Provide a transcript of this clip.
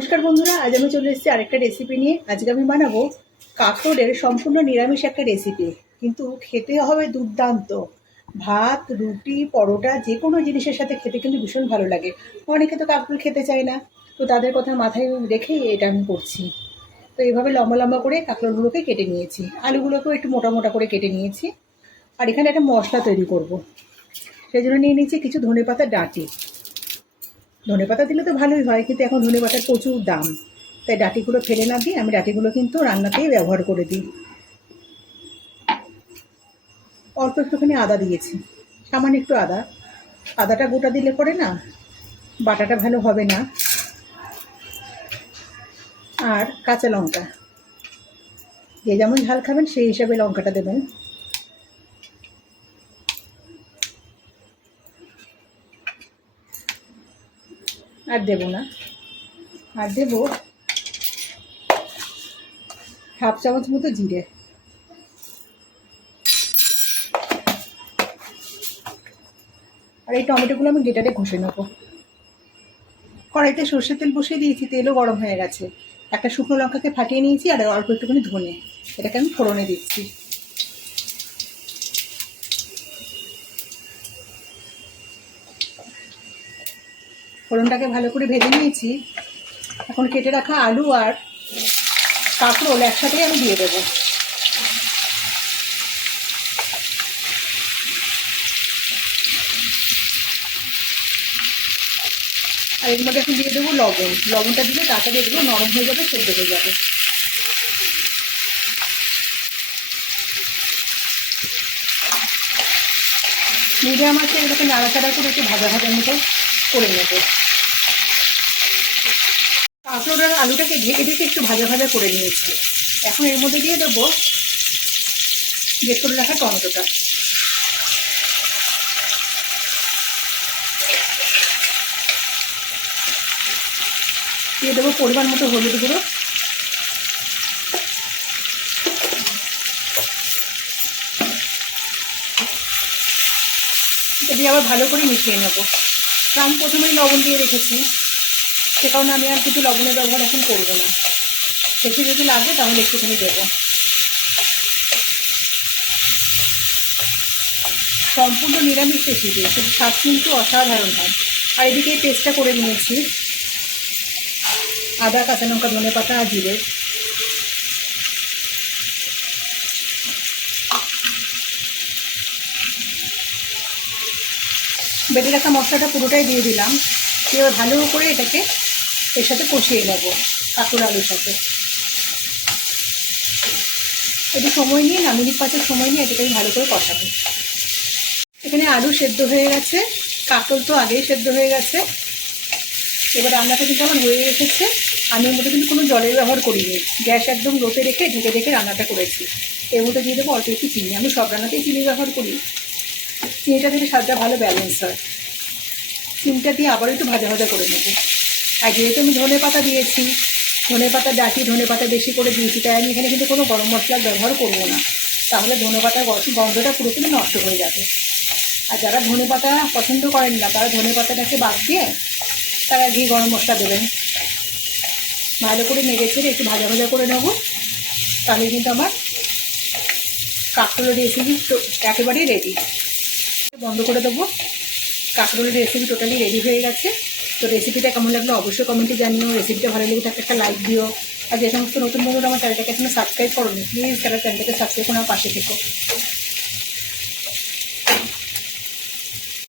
নমস্কার বন্ধুরা, আজ আমি চলে এসেছি আরেকটা রেসিপি নিয়ে। আজকে আমি বানাবো কাঁকড়ের সম্পূর্ণ নিরামিষ একটা রেসিপি কিন্তু খেতে হবে দুর্দান্ত। ভাত, রুটি, পরোটা যে কোনো জিনিসের সাথে খেতে কিন্তু ভীষণ ভালো লাগে। অনেকে তো কাঁকড় খেতে চায় না। তো তাদের কথা মাথায় রেখেই এটা আমি করছি। তো এইভাবে লম্বা লম্বা করে কাঁকড়গুলোকে কেটে নিয়েছি। আলুগুলোকেও একটু মোটা মোটা করে কেটে নিয়েছি। আর এখানে একটা মশলা তৈরি করব। সেই জন্য নিয়ে নিয়েছি কিছু ধনে পাতার ডাঁটি। ধনে পাতা দিলে তো ভালোই হয়, কিন্তু এখন ধনে পাতার প্রচুর দাম। তাই ডাটিগুলো ফেলে না দিই আমি ডাটিগুলো কিন্তু রান্নাতেই ব্যবহার করে দিই। অল্প একটুখানি আদা দিয়েছি, সামান্য একটু আদা। আদাটা গোটা দিলে পরে না বাটাটা ভালো হবে না। আর কাঁচা লঙ্কা, যে যেমন ঝাল খাবেন সেই হিসাবে লঙ্কাটা দেবেন। আর দেবো না। আর দেবো হাফ চামচ মতো জিরে। আর এই টমেটোগুলো আমি গেটারে ঘষে নেব। কড়াইতে সর্ষের তেল বসিয়ে দিয়েছি, তেলও গরম হয়ে গেছে। একটা শুকনো লঙ্কাকে ফাটিয়ে নিয়েছি আর অল্প একটুখানি ধনে। এটাকে আমি ফোড়নে দিচ্ছি। ফোড়নটাকে ভালো করে ভেজে নিয়েছি। এখন কেটে রাখা আলু আর কাঁকরোল একসাথেই আমি দিয়ে দেবো। আর এর মধ্যে এখন দিয়ে দেবো লবণ। লবণটা দিলে তাড়াতাড়ি এগুলো নরম হয়ে যাবে, সেদ্ধ হয়ে যাবে। মিডিয়াম আছে, এটাকে নাড়াচাড়া করে একটু ভাজা ভাজার মতো করে নেব। কাঁকড়োর আর আলুটাকে ঢেকে ঢেকে একটু ভাজা ভাজা করে নিয়েছি। এখন এর মধ্যে দিয়ে দেবো করে রাখা টমেটোটা। দিয়ে দেবো পরিমাণ মতো হলুদ গুঁড়ো। দিয়ে আবার ভালো করে মিশিয়ে নেব। আমি প্রথমেই লবণ দিয়ে রেখেছি। সে কারণে আমি আর কিছু লবণের ব্যবহার এখন করব না। বেশি যদি লাগে তাহলে একটুখানি দেবো। সম্পূর্ণ নিরামিষ রেসিপি কিন্তু স্বাদ কিন্তু অসাধারণ হয়। আর এদিকে পেস্টটা করে নিয়েছি। আদা, কাঁচা লঙ্কা ধনে পাতা আর জিরে। বেটে রাখা মশলাটা পুরোটাই দিয়ে দিলাম। এবার ভালো করে এটাকে এর সাথে কষিয়ে নেব কাঁকুর আলুর সাথে। একটু সময় নিয়ে, না, মিনিট পাঁচের সময় নিয়ে এটাকে ভালো করে কষাবো। এখানে আলু সেদ্ধ হয়ে গেছে কাঁকল তো আগেই সেদ্ধ হয়ে গেছে। এবার রান্নাটা কিন্তু আমার হয়ে এসেছে। আমি ওর মধ্যে কিন্তু কোনো জলের ব্যবহার করিনি। গ্যাস একদম লোতে রেখে, ঢেকে ঢেকে রান্নাটা করেছি। এর মধ্যে দিয়ে দেবো অল্প একটু চিনি। আমি সব রান্নাতেই চিনি ব্যবহার করি। চিনিটা দিলে স্বাদটা ভালো ব্যালেন্স হয়। চিনিটা দিয়ে আবার একটু ভাজা ভাজা করে নেব। আর যেহেতু আমি ধনে পাতা দিয়েছি, ধনে পাতা ডাটি ধনে পাতা বেশি করে দিয়েছি, তাই আমি এখানে কিন্তু কোনো গরম মশলার ব্যবহার করব না। তাহলে ধনে পাতার গন্ধটা পুরোপুরি নষ্ট হয়ে যাবে। আর যারা ধনে পাতা পছন্দ করেন না, তারা ধনে পাতাটাকে বাদ দিয়ে তারা ঘি, গরম মশলা দেবেন। ভালো করে নেড়ে ছেড়ে একটু ভাজা ভাজা করে নেব। তাহলে কিন্তু আমার কাঁকরোলের রেসিপি তো একেবারেই রেডি বন্ধ করে দেবো। কাঁকরোলের রেসিপি টোটালি রেডি হয়ে গেছে। তো রেসিপিটা কেমন লাগল অবশ্যই কমেন্টে জানিও। রেসিপিটা ভালো লেগে থাকে একটা লাইক দিও। আর যে সমস্ত নতুন বন্ধুরা আমার চ্যানেলটাকে এখনও সাবস্ক্রাইব করো প্লিজ তারা চ্যানেলটাকে সাবস্ক্রাইব করে আমার পাশে থেকো।